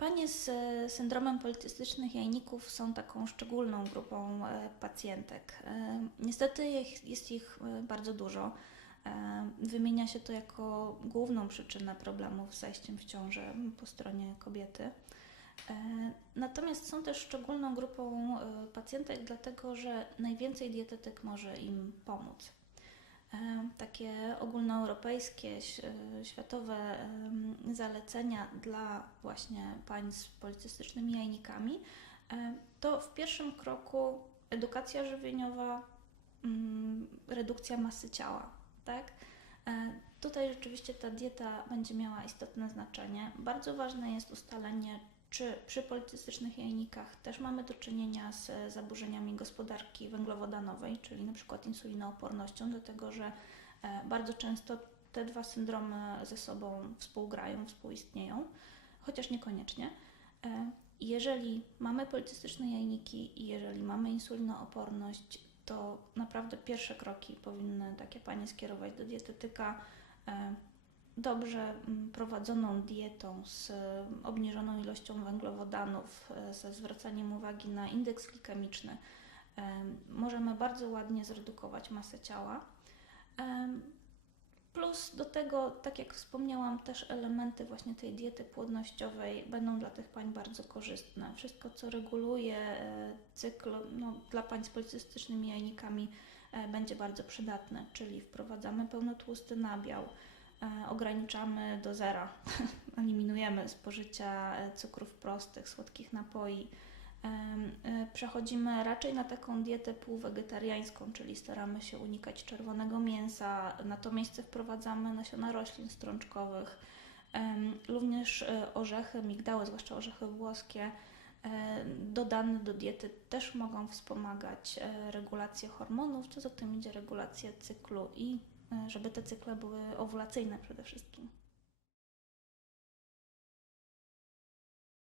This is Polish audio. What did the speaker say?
Panie z syndromem policystycznych jajników są taką szczególną grupą e, pacjentek. E, Niestety jest ich e, bardzo dużo. Wymienia się to jako główną przyczynę problemów z zajściem w ciążę po stronie kobiety. Natomiast są też szczególną grupą pacjentek, dlatego że najwięcej dietetyk może im pomóc. Takie ogólnoeuropejskie, e, światowe zalecenia dla właśnie pań z policystycznymi jajnikami to w pierwszym kroku edukacja żywieniowa, mm, redukcja masy ciała, tak? E, Tutaj rzeczywiście ta dieta będzie miała istotne znaczenie. Bardzo ważne jest ustalenie, czy przy policystycznych jajnikach też mamy do czynienia z e, zaburzeniami gospodarki węglowodanowej, czyli na przykład insulinoopornością, dlatego że e, bardzo często te dwa syndromy ze sobą współgrają, współistnieją, chociaż niekoniecznie. E, Jeżeli mamy policystyczne jajniki i jeżeli mamy insulinooporność, to naprawdę pierwsze kroki powinny takie panie skierować do dietetyka dobrze mm, prowadzoną dietą z e, obniżoną ilością węglowodanów, e, ze zwracaniem uwagi na indeks glikemiczny. e, Możemy bardzo ładnie zredukować masę ciała. Plus do tego, tak jak wspomniałam, też elementy właśnie tej diety płodnościowej będą dla tych pań bardzo korzystne. Wszystko, co reguluje cykl no, dla pań z policystycznymi jajnikami, będzie bardzo przydatne, czyli wprowadzamy pełnotłusty nabiał, ograniczamy do zera, eliminujemy spożycia e, cukrów prostych, słodkich napoi. E, Przechodzimy raczej na taką dietę półwegetariańską, czyli staramy się unikać czerwonego mięsa. Na to miejsce wprowadzamy nasiona roślin strączkowych, również e, orzechy, migdały, zwłaszcza orzechy włoskie, e, dodane do diety też mogą wspomagać e, regulację hormonów, co za tym idzie regulację cyklu i e, żeby te cykle były owulacyjne przede wszystkim.